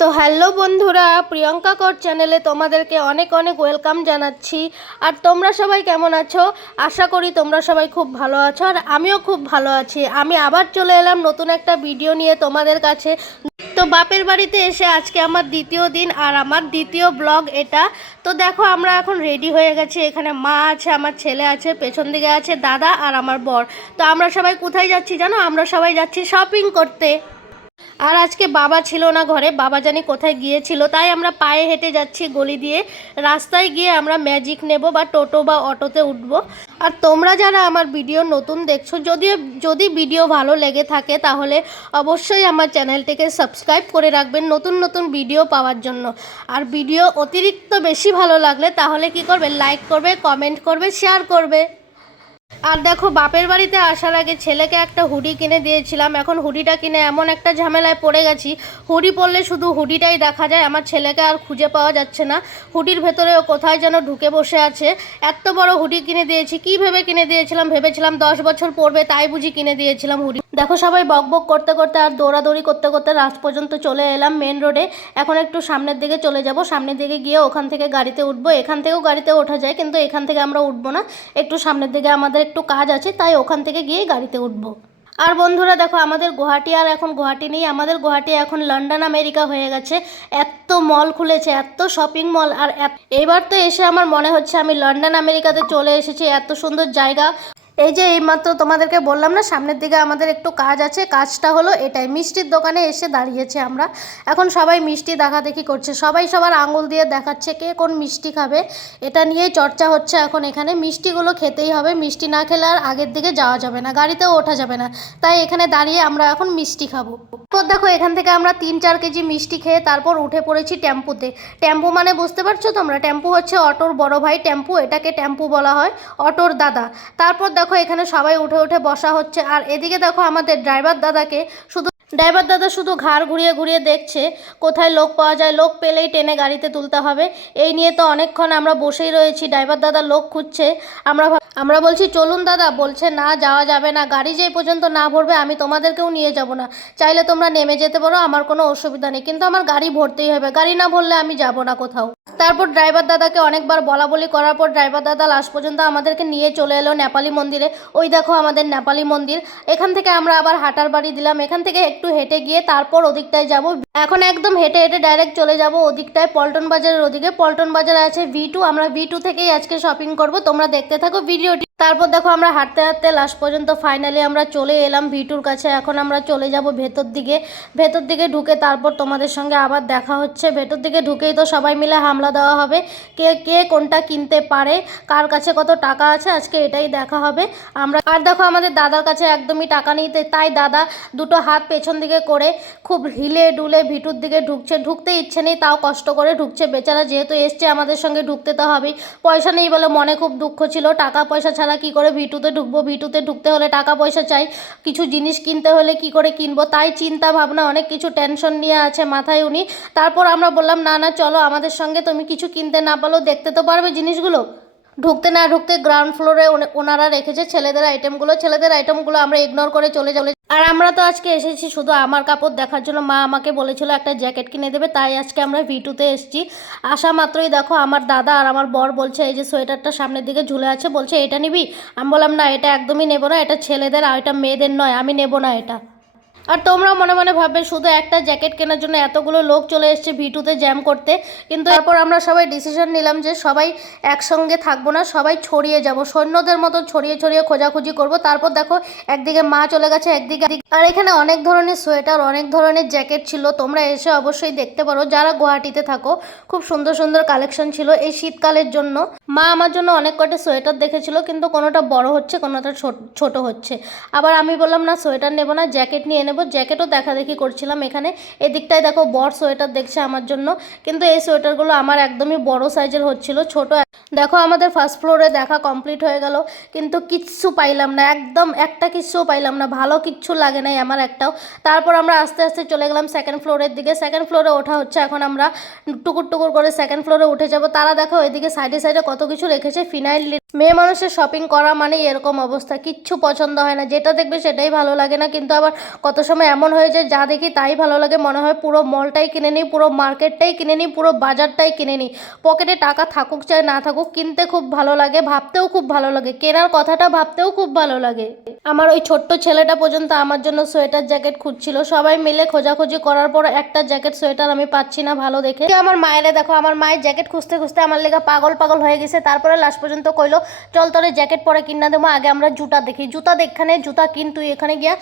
তো হ্যালো বন্ধুরা, প্রিয়ঙ্কা কর চ্যানেলে তোমাদেরকে অনেক অনেক ওয়েলকাম জানাচ্ছি। আর তোমরা সবাই কেমন আছো? আশা করি তোমরা সবাই খুব ভালো আছো, আর আমিও খুব ভালো আছি। আমি আবার চলে এলাম নতুন একটা ভিডিও নিয়ে তোমাদের কাছে। তো বাপের বাড়িতে এসে আজকে আমার দ্বিতীয় দিন আর আমার দ্বিতীয় ব্লগ এটা। তো দেখো আমরা এখন রেডি হয়ে গেছি। এখানে মা আছে, আমার ছেলে আছে, পেছন দিকে আছে দাদা আর আমার বর। তো আমরা সবাই কোথায় যাচ্ছি জানো? আমরা সবাই যাচ্ছি শপিং করতে। আর আজকে বাবা ছিল না ঘরে, বাবা জানি কোথায় গিয়েছিল, তাই আমরা পায়ে হেঁটে যাচ্ছি গলি দিয়ে। রাস্তায় গিয়ে আমরা ম্যাজিক নেব বা টোটো বা অটোতে উঠবো। আর তোমরা যারা আমার ভিডিও নতুন দেখছো, যদি ভিডিও ভালো লেগে থাকে তাহলে অবশ্যই আমার চ্যানেলটিকে সাবস্ক্রাইব করে রাখবেন নতুন নতুন ভিডিও পাওয়ার জন্য। আর ভিডিও অতিরিক্ত বেশি ভালো লাগলে তাহলে কি করবে, লাইক করবে, কমেন্ট করবে, শেয়ার করবে। আর দেখো বাপের বাড়িতে আসার আগে ছেলেকে একটা হুডি কিনে দিয়েছিলাম। এখন হুডিটা কিনে এমন একটা ঝামেলায় পড়ে গেছি, হুডি পরলে শুধু হুডিটাই দেখা যায়, আমার ছেলেকে আর খুঁজে পাওয়া যাচ্ছে না। হুডির ভেতরে ও কোথায় যেন ঢুকে বসে আছে। এত বড় হুডি কিনে দিয়েছি, কী ভেবে কিনে দিয়েছিলাম, ভেবেছিলাম 10 বছর পরবে, তাই বুঝি কিনে দিয়েছিলাম হুডি। দেখো সবাই বক বক করতে করতে আর দৌড়াদৌড়ি করতে করতে রাত পর্যন্ত চলে এলাম মেন রোডে। এখন একটু সামনের দিকে চলে যাব, সামনের দিকে গিয়ে ওখান থেকে গাড়িতে উঠবো। এখান থেকেও গাড়িতে ওঠা যায়, কিন্তু এখান থেকে আমরা উঠবো না, একটু সামনের দিকে আমাদের একটু কাজ আছে, তাই ওখান থেকে গিয়ে গাড়িতে উঠবো। আর বন্ধুরা দেখো, আমাদের গুয়াহাটি আর এখন গুয়াহাটি নেই, আমাদের গুয়াহাটি এখন লন্ডন আমেরিকা হয়ে গেছে। এত মল খুলেছে, এত শপিং মল। আর এইবার তো এসে আমার মনে হচ্ছে আমি লন্ডন আমেরিকাতে চলে এসেছি। এত সুন্দর জায়গা। এই যে এইমাত্র তোমাদেরকে বললাম না, সামনের দিকে আমাদের একটু কাজ আছে, কাজটা হলো এটাই, মিষ্টির দোকানে এসে দাঁড়িয়েছে আমরা। এখন সবাই মিষ্টি দেখাদেখি করছে, সবাই সবার আঙুল দিয়ে দেখাচ্ছে কে কোন মিষ্টি খাবে। এটা নিয়েই চর্চা হচ্ছে এখন এখানে। মিষ্টিগুলো খেতেই হবে, মিষ্টি না খেলে আর আগের দিকে যাওয়া যাবে না, গাড়িতেও ওঠা যাবে না, তাই এখানে দাঁড়িয়ে আমরা এখন মিষ্টি খাবো। তো দেখো এখান থেকে আমরা 3-4 কেজি মিষ্টি খেয়ে তারপর উঠে পড়েছি টেম্পুতে। টেম্পু মানে বুঝতে পারছো তোমরা? টেম্পু হচ্ছে অটোর বড় ভাই টেম্পু, এটাকে টেম্পু বলা হয়, অটোর দাদা। তারপর দেখো এখানে সবাই উঠে উঠে বসা হচ্ছে। আর এদিকে দেখো আমাদের ড্রাইভার দাদা শুধু ঘাড় ঘুরিয়ে ঘুরিয়ে দেখছে কোথায় লোক পাওয়া যায়, লোক পেলেই টেনে গাড়িতে তুলতে হবে। এই নিয়ে তো অনেকক্ষণ আমরা বসেই রয়েছি, ড্রাইভার দাদা লোক খুঁজছে। আমরা বলছি চলুন দাদা, বলছে না যাওয়া যাবে না, গাড়ি যেই পর্যন্ত না ভরবে আমি তোমাদেরকেও নিয়ে যাব না, চাইলে তোমরা নেমে যেতে পারো, আমার কোনো অসুবিধা নেই, কিন্তু আমার গাড়ি ভরতেই হবে, গাড়ি না ভরলে আমি যাব না কোথাও। তারপর ড্রাইভার দাদাকে অনেকবার বলা বলি করার পর ড্রাইভার দাদা লাস্ট পর্যন্ত আমাদেরকে নিয়ে চলে এলো নেপালি মন্দিরে। ওই দেখো আমাদের নেপালি মন্দির। এখান থেকে আমরা আবার হাঁটার বাড়ি দিলাম, এখান থেকে একটু হেঁটে গিয়ে তারপর ওদিকটায় যাব। এখন একদম হেঁটে হেঁটে ডাইরেক্ট চলে যাব ওদিকটায়, পল্টন বাজারের ওদিকে। পল্টন বাজারে আছে V2, আমরা V2 থেকেই আজকে শপিং করব, তোমরা দেখতে থাকো ভিডিওটি। তারপর দেখো আমরা হাঁটতে হাঁটতে লাস্ট পর্যন্ত ফাইনালি আমরা চলে এলাম V2-র কাছে। এখন আমরা চলে যাব ভেতর দিকে। ভেতর দিকে ঢুকে তারপর তোমাদের সঙ্গে আবার দেখা হচ্ছে। ভেতর দিকে ঢুকেই তো সবাই মিলে হামলা দেওয়া হবে, কে কে কোনটা কিনতে পারে, কার কাছে কত টাকা আছে, আজকে এটাই দেখা হবে। আর দেখো আমাদের দাদার কাছে একদমই টাকা নেই, তাই দাদা দুটো হাত পেছন দিকে করে খুব হিলে ডুলে V2-র দিকে ঢুকছে। ঢুকতে ইচ্ছে নেই, তাও কষ্ট করে ঢুকছে বেচারা, যেহেতু এসছে আমাদের সঙ্গে ঢুকতে তো হবেই। পয়সা নেই বলে মনে খুব দুঃখ ছিল, টাকা পয়সা ছাড়া কি করে V2-তে ঢুকবো, V2-তে ঢুকতে হলে টাকা পয়সা চাই, কিছু জিনিস কিনতে হলে কি করে কিনবো, তাই চিন্তা ভাবনা অনেক কিছু টেনশন নিয়ে আছে মাথায় উনি। তারপর আমরা বললাম না না চলো আমাদের সঙ্গে, তুমি কিছু কিনতে না পারলেও দেখতে তো পারবে জিনিসগুলো। ঢুকতে না ঢুকতে গ্রাউন্ড ফ্লোরে ওনারা রেখেছে ছেলেদের আইটেমগুলো আমরা ইগনোর করে চলে চলে। আর আমরা তো আজকে এসেছি শুধু আমার কাপড় দেখার জন্য, মা আমাকে বলেছিল একটা জ্যাকেট কিনে দেবে, তাই আজকে আমরা V2-তে এসেছি। আসা মাত্রই দেখো আমার দাদা আর আমার বর বলছে এই যে সোয়েটারটা সামনের দিকে ঝুলে আছে, বলছে এটা নিবি? আমি বললাম না এটা একদমই নেবো না, এটা ছেলেদের আর এটা মেয়েদের নয়, আমি নেবো না এটা। আর তোমরা মনে মনে ভাববে শুধু একটা জ্যাকেট কেনার জন্য এতগুলো লোক চলে এসছে V2-তে জ্যাম করতে, কিন্তু তারপর আমরা সবাই ডিসিশন নিলাম যে সবাই একসঙ্গে থাকবো না, সবাই ছড়িয়ে যাব, সৈন্যদের মতো ছড়িয়ে ছড়িয়ে খোঁজাখুঁজি করব। তারপর দেখো একদিকে মা চলে গেছে, একদিকে আর এখানে অনেক ধরনের সোয়েটার, অনেক ধরনের জ্যাকেট ছিল, তোমরা এসে অবশ্যই দেখতে পারো যারা গুয়াহাটিতে থাকো। খুব সুন্দর সুন্দর কালেকশন ছিল এই শীতকালের জন্য। মা আমার জন্য অনেক কটা সোয়েটার দেখেছিল, কিন্তু কোনোটা বড় হচ্ছে, কোনোটা ছোট হচ্ছে। আবার আমি বললাম না সোয়েটার নেবো না, জ্যাকেট নিয়ে নেবো। জ্যাকেটও দেখাদেখি করছিলাম এখানে। এদিকটায় দেখো বড় সোয়েটার দেখছে আমার জন্য, কিন্তু এই সোয়েটারগুলো আমার একদমই বড় সাইজের হচ্ছিল, ছোট। দেখো আমাদের ফার্স্ট ফ্লোরে দেখা কমপ্লিট হয়ে গেল, কিন্তু কিচ্ছু পাইলাম না, একদম একটা কিচ্ছুও পাইলাম না, ভালো কিচ্ছু লাগে নাই আমার একটাও। তারপর আমরা আস্তে আস্তে চলে গেলাম সেকেন্ড ফ্লোরের দিকে। সেকেন্ড ফ্লোরে ওঠা হচ্ছে, এখন আমরা টুকুর টুকুর করে সেকেন্ড ফ্লোরে উঠে যাব। তারা দেখো এদিকে সাইডে সাইডে কত কিছু রেখেছে, ফিনাইল মেয়ে মানুষের শপিং করা মানেই এরকম অবস্থা, কিচ্ছু পছন্দ হয় না, যেটা দেখবে সেটাই ভালো লাগে না। কিন্তু আবার কত সময় এমন হয়ে যায় যা দেখি তাই ভালো লাগে, মনে হয় পুরো মলটাই কিনে নিই, পুরো মার্কেটটাই কিনে নিই, পুরো বাজারটাই কিনে নিই। পকেটে টাকা থাকুক চাই না থাকুক, কিনতে খুব ভালো লাগে, ভাবতেও খুব ভালো লাগে, কেনার কথাটা ভাবতেও খুব ভালো লাগে। আমার ওই ছোট্ট ছেলেটা পর্যন্ত আমার জন্য সোয়েটার জ্যাকেট খুঁজছিল, সবাই মিলে খোঁজাখুঁজি করার পর একটা জ্যাকেট সোয়েটার আমি পাচ্ছি না ভালো দেখে। আমার মায়ের দেখো, আমার মায়ের জ্যাকেট খুঁজতে খুঁজতে আমার লেগে পাগল পাগল হয়ে গেছে। তারপরে লাস্ট পর্যন্ত কইলো চল তোরে জ্যাকেট পরে কিনা দেবো, আগে আমরা জুতা দেখি, জুতা দেখখানে জুতা কিন, তুই এখানে গিয়া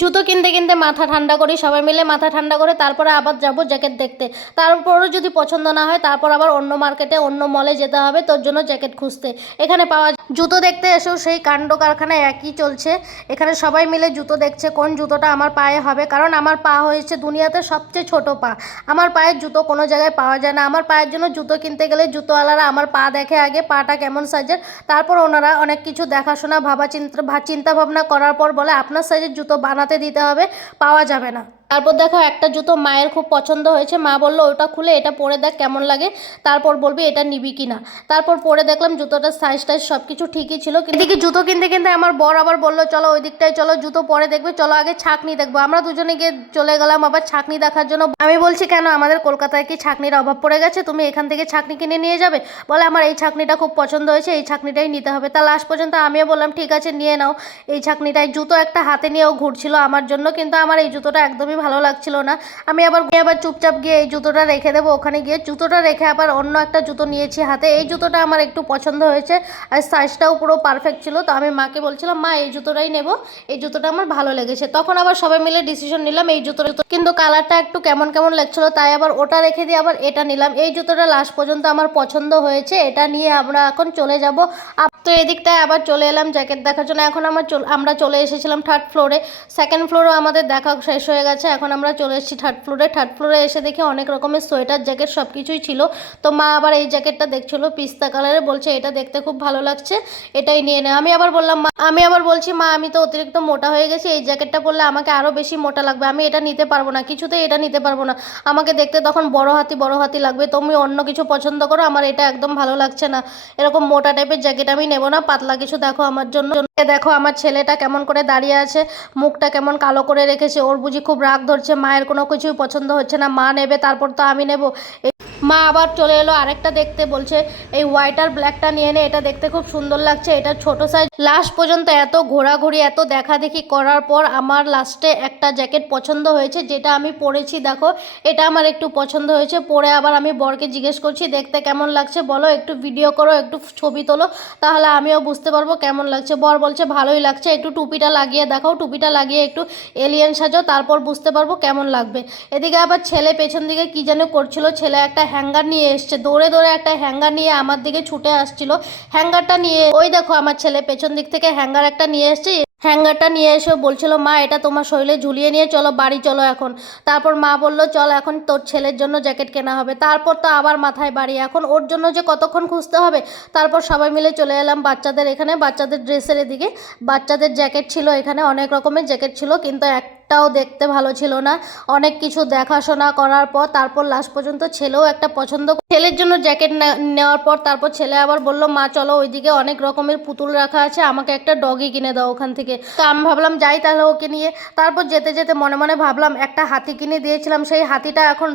জুতো কিনতে কিনতে মাথা ঠান্ডা করি, সবাই মিলে মাথা ঠান্ডা করে তারপরে আবার যাবো জ্যাকেট দেখতে। তারপরও যদি পছন্দ না হয় তারপর আবার অন্য মার্কেটে অন্য মলে যেতে হবে তোর জন্য জ্যাকেট খুঁজতে। এখানে পাওয়া জুতো দেখতে এসেও সেই কাণ্ড কারখানা একই চলছে। এখানে সবাই মিলে জুতো দেখছে কোন জুতোটা আমার পায়ে হবে, কারণ আমার পা হয়েছে দুনিয়াতে সবচেয়ে ছোট পা। আমার পায়ের জুতো কোনো জায়গায় পাওয়া যায় না। আমার পায়ের জন্য জুতো কিনতে গেলে জুতোওয়ালারা আমার পা দেখে আগে, পাটা কেমন সাইজের, তারপর ওনারা অনেক কিছু দেখাশোনা চিন্তা ভাবনা করার পর বলে আপনার সাইজের জুতো বানাতে দিতে হবে, পাওয়া যাবে না। তারপর দেখো একটা জুতো মায়ের খুব পছন্দ হয়েছে, মা বললো ওটা খুলে এটা পরে দেখ কেমন লাগে, তারপর বলবি এটা নিবি কি না। তারপর পরে দেখলাম জুতোটার সাইজ টাইজ সব কিছু ঠিকই ছিল। এদিকে জুতো কিনতে কিনতে আমার বর আবার বললো চলো ওই দিকটায় চলো, জুতো পরে দেখবে, চলো আগে ছাকনি দেখবো। আমরা দুজনে গিয়ে চলে গেলাম আবার ছাকনি দেখার জন্য। আমি বলছি কেন, আমাদের কলকাতায় কি ছাকনির অভাব পড়ে গেছে, তুমি এখান থেকে ছাকনি কিনে নিয়ে যাবে? বলে আমার এই ছাকনিটা খুব পছন্দ হয়েছে, এই ছাকনিটাই নিতে হবে। তা লাস্ট পর্যন্ত আমিও বললাম ঠিক আছে নিয়ে নাও এই ছাকনিটাই। জুতো একটা হাতে নিয়েও ঘুরছিল আমার জন্য, কিন্তু আমার এই জুতোটা একদমই ভালো লাগছিল না। আমি আবার চুপচাপ গিয়ে এই জুতোটা রেখে দেবো, ওখানে গিয়ে জুতোটা রেখে আবার অন্য একটা জুতো নিয়েছি হাতে। এই জুতোটা আমার একটু পছন্দ হয়েছে আর সাইজটাও পুরো পারফেক্ট ছিল। তো আমি মাকে বলছিলাম মা এই জুতোটাই নেব, এই জুতোটা আমার ভালো লেগেছে। তখন আবার সবাই মিলে ডিসিশন নিলাম এই জুতোটা, কিন্তু কালারটা একটু কেমন কেমন লাগছিল, তাই আবার ওটা রেখে দিয়ে আবার এটা নিলাম। এই জুতোটা লাস্ট পর্যন্ত আমার পছন্দ হয়েছে, এটা নিয়ে আমরা এখন চলে যাব। তো এদিকটায় আবার চলে এলাম জ্যাকেট দেখার জন্য। এখন আমরা চলে এসেছিলাম থার্ড ফ্লোরে। সেকেন্ড ফ্লোরও আমাদের দেখা শেষ হয়ে গেছে, এখন আমরা চলে এসেছি থার্ড ফ্লোরে। থার্ড ফ্লোরে এসে দেখি অনেক রকমের সোয়েটার জ্যাকেট সব কিছুই ছিল। তো মা আবার এই জ্যাকেটটা দেখছিল পিস্তা কালারে, বলছে এটা দেখতে খুব ভালো লাগছে, এটাই নিয়ে নে। আমি আবার বলছি মা আমি তো অতিরিক্ত মোটা হয়ে গেছি, এই জ্যাকেটটা পরলে আমাকে আরও বেশি মোটা লাগবে, আমি এটা নিতে পারবো না, কিছুতেই এটা নিতে পারবো না, আমাকে দেখতে তখন বড় হাতি লাগবে, তুমি অন্য কিছু পছন্দ করো, আমার এটা একদম ভালো লাগছে না, এরকম মোটা টাইপের জ্যাকেট আমি নেবো না, পাতলা কিছু দেখো আমার জন্য। দেখো আমার ছেলেটা কেমন করে দাঁড়িয়ে আছে, মুখটা কেমন কালো করে রেখেছে, ওর বুঝি খুব রাগ ধরছে, মায়ের কোনো কিছুই পছন্দ হচ্ছে না, মা নেবে তারপর তো আমি নেব। মা আবার চলে এলো আরেকটা দেখতে, বলছে এই হোয়াইট আর ব্ল্যাকটা নিয়ে নে, এটা দেখতে খুব সুন্দর লাগছে, এটা ছোট সাইজ। লাস্ট পর্যন্ত এত ঘোরাঘুরি এত দেখাদেখি করার পর আমার লাস্টে একটা জ্যাকেট পছন্দ হয়েছে, যেটা আমি পরেছি। দেখো এটা আমার একটু পছন্দ হয়েছে, পরে আবার আমি বরকে জিজ্ঞেস করছি দেখতে কেমন লাগছে বলো, একটু ভিডিও করো, একটু ছবি তোলো, তাহলে আমিও বুঝতে পারবো কেমন লাগছে। বর বলছে ভালোই লাগছে, একটু টুপিটা লাগিয়ে দেখাও, টুপিটা লাগিয়ে একটু এলিয়েন সাজো, তারপর বুঝতে পারবো কেমন লাগবে। এদিকে আবার ছেলে পেছন দিকে কি যেন করছিল, ছেলে একটা হ্যাঙ্গার নিয়ে এসছে, দৌড়ে দৌড়ে একটা হ্যাঙ্গার নিয়ে আমার দিকে ছুটে আসছিল। হ্যাঙ্গারটা নিয়ে ওই দেখো আমার ছেলে পেছন দিক থেকে হ্যাঙ্গার একটা নিয়ে এসছে, হ্যাঙ্গারটা নিয়ে এসে বলছিল মা এটা তোমার শরীরে ঝুলিয়ে নিয়ে চলো বাড়ি চলো এখন। তারপর মা বলল চল এখন তোর ছেলের জন্য জ্যাকেট কেনা হবে। তারপর তো আবার মাথায় বাড়ি, এখন ওর জন্য যে কতক্ষণ খুঁজতে হবে। তারপর সবাই মিলে চলে এলাম বাচ্চাদের এখানে, বাচ্চাদের ড্রেসের এদিকে। বাচ্চাদের জ্যাকেট ছিল এখানে, অনেক রকমের জ্যাকেট ছিল, কিন্তু একটাও দেখতে ভালো ছিল না। অনেক কিছু দেখাশোনা করার পর তারপর লাস্ট পর্যন্ত ছেলেও একটা পছন্দ, ছেলের জন্য জ্যাকেট নেওয়ার পর তারপর ছেলে আবার বলল মা চলো ওইদিকে অনেক রকমের পুতুল রাখা আছে, আমাকে একটা ডগি কিনে দাও ওখান থেকে। তো আমি ভাবলাম যাই তাহলে ওকে নিয়ে। তারপর যেতে যেতে মনে মনে ভাবলাম একটা হাতি কিনে দিয়েছিলাম, সেই হাতিটা এখন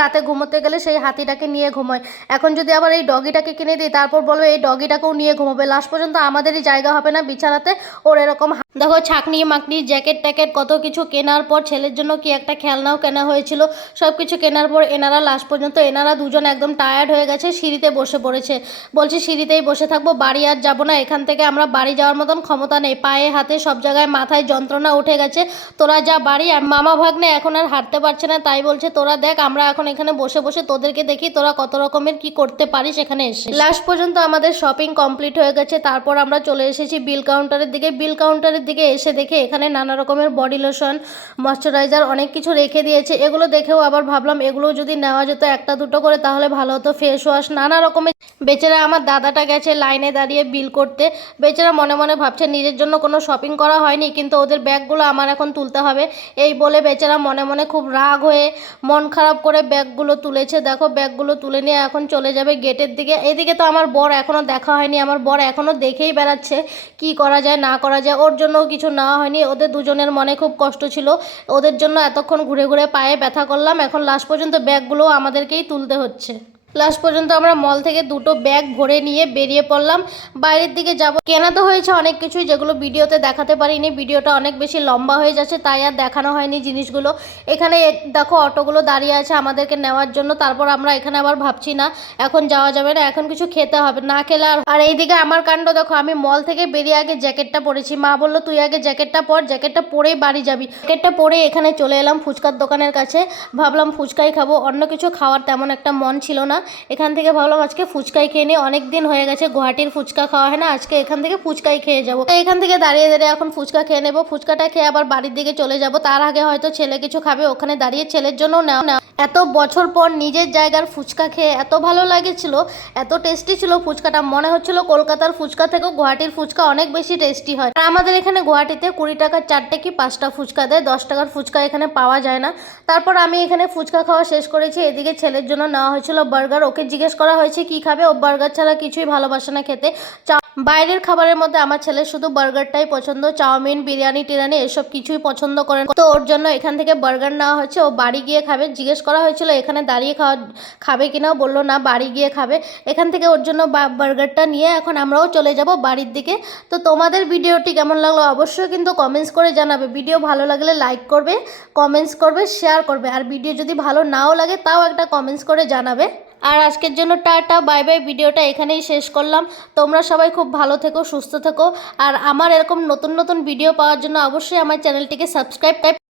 রাতে ঘুমোতে গেলে সেই হাতিটাকে নিয়ে ঘুমোয়, এখন যদি আবার এই ডগিটাকে কিনে দিই তারপর বলবে এই ডগিটাকেও নিয়ে ঘুমোবে, লাস্ট পর্যন্ত আমাদেরই জায়গা হবে না বিছানাতে। ওর এরকম দেখো ছাকনি মাকনি জ্যাকেট ট্যাকেট কত কিছু কেনার পর ছেলের জন্য কি একটা খেলনাও কেনা হয়েছিল, সব কিছু কেনার পর এনারা লাস্ট পর্যন্ত এনারা দুজন একদম টায়ার্ড হয়ে গেছে, সিঁড়িতে বসে পড়েছে। বলছি সিঁড়িতেই বসে থাকবো, বাড়ি আর যাবো না, এখান থেকে আমরা বাড়ি যাওয়ার মতন ক্ষমতা নেই, পায়ে হাতে সব জায়গায় মাথায় যন্ত্রণা উঠে গেছে, তোরা যা বাড়ি। আর মামা ভাগ্নে এখন আর হাঁটতে পারছে না, তাই বলছে তোরা দেখ আমরা এখন এখানে বসে বসে তোদেরকে দেখি তোরা কত রকমের কি করতে পারিস এখানে এসে। লাস্ট পর্যন্ত আমাদের শপিং কমপ্লিট হয়ে গেছে, তারপর আমরা চলে এসেছি বিল কাউন্টারের দিকে। বিল কাউন্টারের দিকে এসে দেখে এখানে নানা রকমের বডি লোশন লোশন, ময়শ্চারাইজার অনেক কিছু রেখে দিয়েছে। এগুলো দেখেও আবার ভাবলাম এগুলো যদি নেওয়া যেত একটা দুটো করে তাহলে ভালো হতো। ফেস ওয়াশ নানা রকমের। বেচারা আমার দাদাটা গেছে লাইনে দাঁড়িয়ে বিল করতে। বেচারা মনে মনে ভাবছে নিজের জন্য কোনো শপিং করা হয়নি, কিন্তু ওদের ব্যাগগুলো আমার এখন তুলতে হবে। এই বলে বেচারা মনে মনে খুব রাগ হয়ে মন খারাপ করে ব্যাগগুলো তুলেছে। দেখো ব্যাগগুলো তুলে নিয়ে এখন চলে যাবে গেটের দিকে। এদিকে তো আমার বর এখনও দেখা হয়নি, আমার বর এখনও দেখেই বেড়াচ্ছে কি করা যায় না করা যায়। ওর জন্যও কিছু নেওয়া হয়নি। ওদের দুজনের মনে খুব কষ্ট ছিল, ওদের জন্য এতক্ষণ ঘুরে ঘুরে পায়ে ব্যথা করলাম। এখন লাস্ট পর্যন্ত ব্যাগগুলো আমাদেরকেই তুলতে হচ্ছে। লাস্ট পর্যন্ত আমরা মল থেকে দুটো ব্যাগ ভরে নিয়ে বেরিয়ে পড়লাম বাইরের দিকে যাব। কেনা তো হয়েছে অনেক কিছুই, যেগুলো ভিডিওতে দেখাতে পারিনি। ভিডিওটা অনেক বেশি লম্বা হয়ে যাচ্ছে, তাই আর দেখানো হয়নি জিনিসগুলো। এখানে দেখো অটোগুলো দাঁড়িয়ে আছে আমাদেরকে নেওয়ার জন্য। তারপর আমরা এখানে আবার ভাবছি না এখন যাওয়া যাবে না, এখন কিছু খেতে হবে, না খেলে আর এইদিকে আমার কাণ্ড দেখো, আমি মল থেকে বেরিয়ে আগে জ্যাকেটটা পরেছি। মা বললো তুই আগে জ্যাকেটটা পর, জ্যাকেটটা পরেই বাড়ি যাবি। জ্যাকেটটা পরে এখানে চলে এলাম ফুচকার দোকানের কাছে। ভাবলাম ফুচকাই খাবো, অন্য কিছু খাওয়ার তেমন একটা মন ছিল না। এখান থেকে ভাবলাম আজকে ফুচকাই খেয়ে নিই, অনেক দিন হয়ে গেছে গুয়াহাটির ফুচকা খাওয়া হয় না, আজকে এখান থেকে ফুচকাই খেয়ে যাবো। এখান থেকে দাঁড়িয়ে দাঁড়িয়ে এখন ফুচকা খেয়ে নেবো। ফুচকাটা খেয়ে আবার বাড়ির দিকে চলে যাব। তার আগে হয়তো ছেলে কিছু খাবে, ওখানে দাঁড়িয়ে ছেলের জন্য নেওয়া। এত বছর পর নিজের জায়গার ফুচকা খেয়ে এত ভালো লাগেছিল, এত টেস্টি ছিল ফুচকাটা, মনে হচ্ছিল কলকাতার ফুচকা থেকেও গুয়াহাটির ফুচকা অনেক বেশি টেস্টি হয়। আর আমাদের এখানে গুয়াহাটিতে 20 টাকার 4টে কি 5টা ফুচকা দেয়, 10 টাকার ফুচকা এখানে পাওয়া যায় না। তারপর আমি এখানে ফুচকা খাওয়া শেষ করেছি। এদিকে ছেলের জন্য নেওয়া হয়েছিল বার্গার। ওকে জিজ্ঞেস করা হয়েছে কি খাবে, ও বার্গার ছাড়া কিছুই ভালোবাসে না খেতে। বাইরের খাবারের মধ্যে আমার ছেলে শুধু বার্গারটাই পছন্দ, চাউমিন বিরিয়ানি টিরানি এসব কিছুই পছন্দ করে না। তো ওর জন্য এখান থেকে বার্গার নেওয়া হয়েছে, ও বাড়ি গিয়ে খাবে। জিজ্ঞেস করা হয়েছিল এখানে দাঁড়িয়ে খাবে কিনা, বললো না বাড়ি গিয়ে খাবে। এখান থেকে ওর জন্য বার্গারটা নিয়ে এখন আমরাও চলে যাব বাড়ির দিকে। তো তোমাদের ভিডিওটি কেমন লাগলো অবশ্যই কিন্তু কমেন্টস করে জানাবে। ভিডিও ভালো লাগলে লাইক করবে, কমেন্টস করবে, শেয়ার করবে। আর ভিডিও যদি ভালো নাও লাগে তাও একটা কমেন্টস করে জানাবে। আর আজকের জন্য টাটা বাই বাই, ভিডিওটা এখানেই শেষ করলাম। তোমরা সবাই খুব ভালো থেকো, সুস্থ থেকো। আর আমার এরকম নতুন নতুন ভিডিও পাওয়ার জন্য অবশ্যই আমার চ্যানেলটিকে সাবস্ক্রাইব